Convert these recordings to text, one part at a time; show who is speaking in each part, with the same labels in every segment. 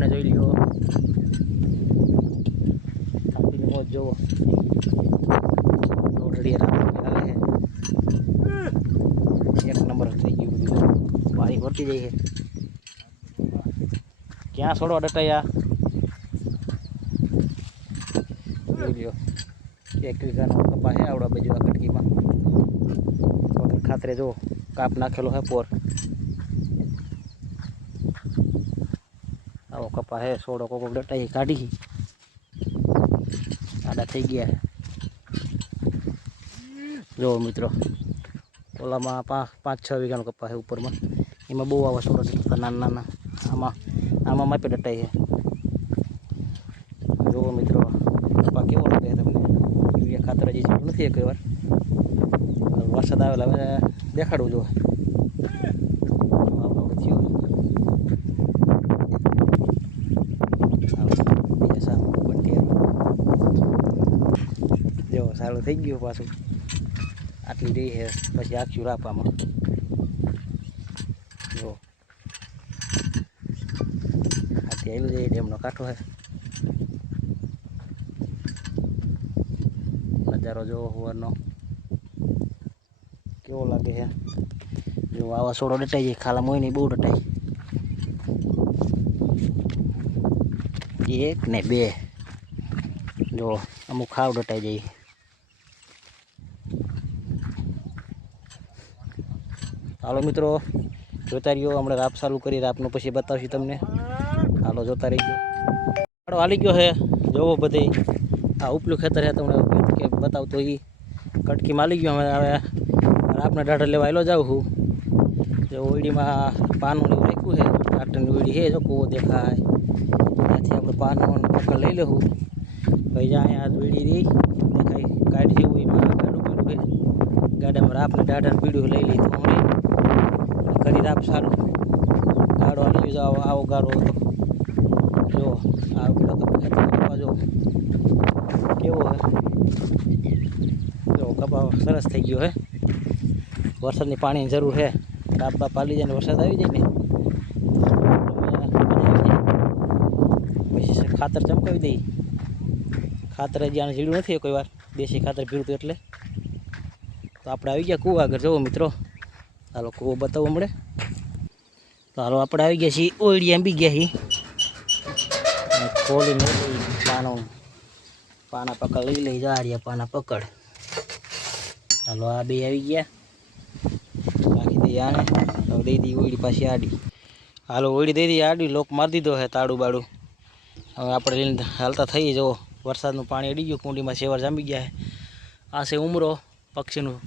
Speaker 1: ઢોરને જોઈ લ્યો. હાથીની મોજ જોવો. છે. એક નંબર થઈ ગયું બધું. પાણી ભરતી જાય છે. ક્યાં છોડવા ડટાયા જોઈ લ્યો. એક વીઘાનો કપા છે આવડા બાજુ આ કટકીમાં ખાતરે જો કાપ નાખેલો હે પોર આવો કપા હે સોડો કોકો ડટાઈ કાઢી. આડા થઈ ગયા. જો મિત્રો, ઓલામાં પાંચ પાંચ છ વીઘાનો કપા છે ઉપરમાં. એમાં બહુ આવા સોડો છે નાના નાના આમાં આમાં માપે ડટાઈ છે. જોવો મિત્રો કપા કેવો લાગે તમને? યુરિયા ખાતર હજી નથી એક વાર. વરસાદ આવેલા, હવે દેખાડવું જો આવડો થયો બીજા સામે પણ સારું થઈ ગયું પાછું. આટલી રહી છે. પછી આખ્યું રાખવામાં? જો. આથી આવેલું જઈએ ડેમનો કાંઠો છે. નજારો જોવો હોવાનો કેવો લાગે છે? જો આવા સોડો ડટાઈ જાય ખાલા મોય નહીં બહુ ડટાઈ એક ને બે. જો, અમુક ખાવ ડટાઈ જાય. હાલો મિત્રો, જોતા રહ્યો હમણાં રાપ ચાલુ કરી, રાપનું પછી બતાવશું તમને. હાલો, જોતા રહીજો. હાલો, હાલી ગયો છે જોવો બધે. આ ઉપલું ખેતર છે તમને કે બતાવતો એ કટકી માલી ગયો હવે હવે આપને ડાઢર લેવા આવેલો જાઉં છું જો ઓયડીમાં પાનું એવું રાખ્યું છે ડાક્ટરની ઓયડી છે જો કૂવો દેખાય. ત્યાંથી આપણે પાનું પકડ લઈ લેવું. ભાઈ જ્યાં અહીંયા ઓયડી રહી. દેખાય, ગાડી જેવું એમાં ગાડું પીડું છે ગાડામાં રાપને ડાઢર પીડ્યું લઈ લીધું કરી રાપ સારું. ગાડો આલી જાવ આવો ગાડો હતો. જો આવો પેલો કપા જો કેવો હે? જો કપા સરસ થઈ ગયો હે. વરસાદની પાણીની જરૂર છે રાપ બાપ પાલી જાય ને વરસાદ આવી જાય ને. પછી ખાતર ચમકાવી દઈ. ખાતર હજી આને ઝીડું નથી કોઈ વાર. દેશી ખાતર ભીડતું એટલે. તો આપણે આવી ગયા કુવા આગળ જવો મિત્રો. હાલો કૂવો બતાવો હમણે. હાલો આપણે આવી ગયા છીએ ઓળી એમ ગયા છીએ. ખોલીને પાનો. પાના પકડ લઈ લઈ જા રહ્યા પાના પકડ. ચાલો આ બે આવી ગયા. બાકી દઈ આને. હવે દઈ દઈએ ઓયડી પાછી આડી. હાલો ઓળી દઈ દી આડી, લોક મારી દીધો હે તાડું બાડું. હવે આપણે લઈને હાલતા થઈ જવો વરસાદનું પાણી અડી ગયું, કુંડીમાં સેવર જામી ગયા છે આ ઉમરો પક્ષીનું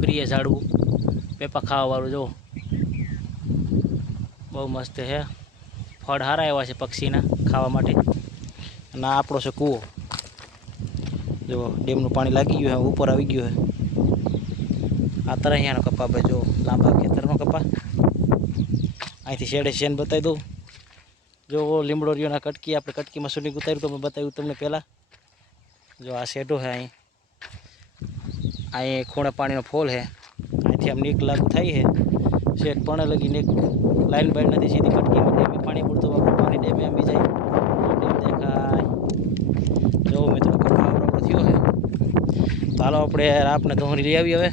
Speaker 1: પ્રિય ઝાડવું. પેપા ખાવાવાળું જો બહુ મસ્ત છે. ફળ સારા એવા છે પક્ષીના ખાવા માટે. અને આપણો છે કૂવો. જો, ડેમનું પાણી લાગી ગયું છે ઉપર આવી ગયું છે. આ તરહિયાનો કપા ભાઈ જો લાંબા ખેતરનો કપા. અહીંથી શેડે શેન બતાવી દઉં. જો લીમડો રહ્યોના કટકી, આપણે કટકીમાં શૂટિંગ ઉતાર્યું તો મેં બતાવ્યું તમને પહેલાં. જો, આ શેડો છે અહીં. અહીં ખૂણે પાણીનો ફોલ છે. અહીંથી આમ નીક લાગુ થાય છે શેઠ પણ લગીને એક લાઈન બાઈન નથી સીધી કટકીમાં ડેમે પાણી પૂરતું આપણું પાણી ડેમે આંબી જાય ડેમ દેખાય. જો મિત્રો કપાવડો થયો છે તો હાલો આપણે આપને ધોરી લઈ આવી હવે.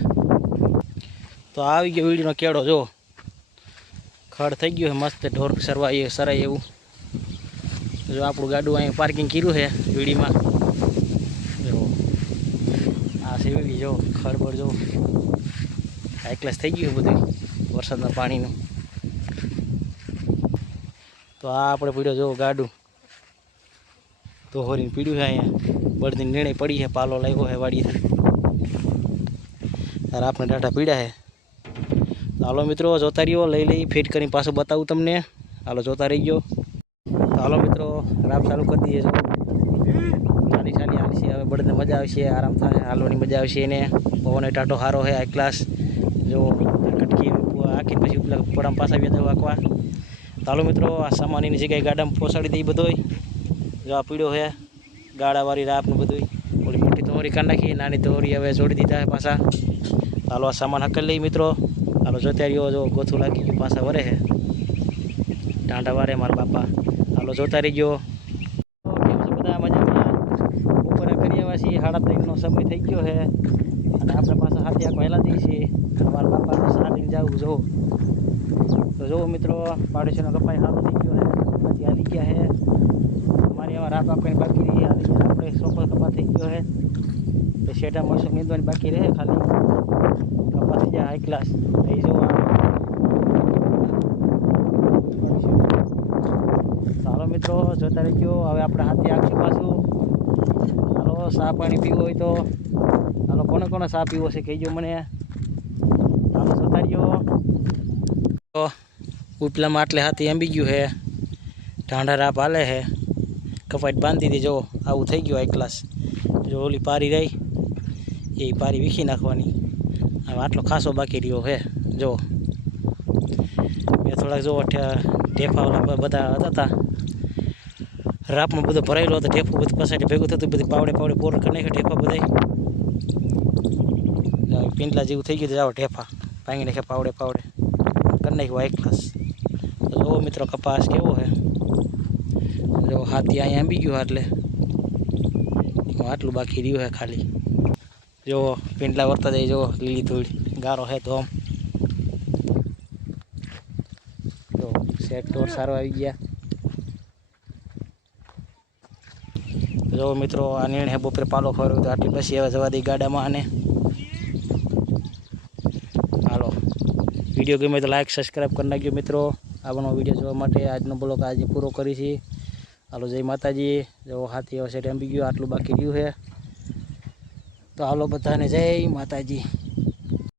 Speaker 1: તો આવી ગયો વીડીનો કેળો, જો. ખડ થઈ ગયો છે મસ્ત ઢોર સરવાય સરાય એવું. જો આપણું ગાડું અહીં પાર્કિંગ કર્યું છે વીડીમાં. જો. આ છે જો જો પર જો. હાઈ એકલાસ થઈ ગયું બધું વરસાદના પાણીનું. તો આ આપણે પીડ્યો જોવો ગાડું. તો હોરીને પીડ્યું છે અહીંયા. બળદી નિર્ણય પડી છે, પાલો લાગ્યો છે વાડીથી ત્યારે આપણે ડાટા પીડ્યા છે. હાલો મિત્રો, જોતા રહ્યો લઈ લઈ, ફિટ કરીને પાછું બતાવું તમને. હાલો, જોતા રહી ગયો હાલો મિત્રો રાપ ચાલુ કરી દઈએ છો નાની સાની આવશે હવે બળદને મજા આવશે, આરામ થાય, હાલવાની મજા આવશે એને. પવન ટાટો સારો છે આ ક્લાસ જો કટકી આખી પછી પેલા પડામ પાછા વ્યા દવા આખવા. હાલો મિત્રો, આ સામાનની જગ્યાએ ગાડામાં પોસાડી દઈ બધોય. જો આ પીળો છે ગાડાવાળી રાપનું બધું ઓલી મોટી તોરી કાઢ નાખી, નાની તોરી હવે જોડી દીધા પાછા. ચાલો આ સામાન હકલ લઈ મિત્રો. હાલો જોતા રહ્યો જો ગોથું લાગી ગયું, પાછા વરે હે. ટાંડા વારે મારા બાપા. હાલો જોતા રહી ગયો બધા? મજામાં? ઉપર કરી આવ્યા છીએ, સાડા ત્રણનો સમય થઈ ગયો છે અને આપણે પાછા હાથી આખો હેલા જઈએ છીએ. અમારા બાપાને સાડીને જવું જો તો જુઓ મિત્રો, પાડોશીનો કપાઈ હાલો થઈ ગયો છે. પછી હાલી ગયા છે. અમારી એમાં રાપ આપવાની બાકી રહી. હાલી આપણે સોપર કપા થઈ ગયો છે. તો શેઠા મળશો નીંદવાની બાકી રહે ખાલી. કપા થઈ જાય હાઈ ક્લાસ થઈ જવું ચાલો મિત્રો, જોતા રહેજો. હવે આપણે હાથી આખી પાછું. હાલો, ચા પાણી પીવું હોય તો. હાલો કોને કોને ચા પીવો છે કહેજો મને હાલો સતાડ્યો તો ઉપલામાં આટલે હાથી એંબી ગયું છે ઢાંઢા રાપ હાલે છે કપાટ બાંધી દીધી જો આવું થઈ ગયું એક ક્લાસ જો ઓલી પારી રહી એ પારી વીખી નાખવાની હવે આટલો ખાસો બાકી રહ્યો છે જો મેં થોડાક જો ઢેફા બધા હતા હતા રાપમાં બધું ભરાયેલો હતો ઢેફું બધું પસાડી ભેગું થતું બધું પાવડે પાવડે પોર કરી નાખ્યો ઢેફા બધા પિંડલા જેવું થઈ ગયું જાવ ઢેફા ભાંગી નાખે પાવડે પાવડે કરી નાખ્યું એક ક્લાસ તો જુઓ મિત્રો કપાસ કેવો છે જો હાથી અહીંયા આંબી ગયું એટલે આટલું બાકી રહ્યું છે ખાલી જો પિંડલા વર્તા જાય જો લીલી ધૂળ ગારો છે તો આમ જો સેટ ટોર સારો આવી ગયા જો મિત્રો આ નિર્ણય બપોરે પાલો ખવડાવ્યો તો આટલી પછી હવે જવા દઈ ગાડામાં અને હાલો વીડિયો ગમે તો લાઈક સબસ્ક્રાઈબ કરી નાખજો મિત્રો. આપણો વીડિયો જોવા માટે આજનો બ્લોગ આજે પૂરો કરી છે. હાલો, જય માતાજી. જો હાથી સેટ એમ ગયો. આટલું બાકી રહ્યું છે. તો હાલો બધાને જય માતાજી.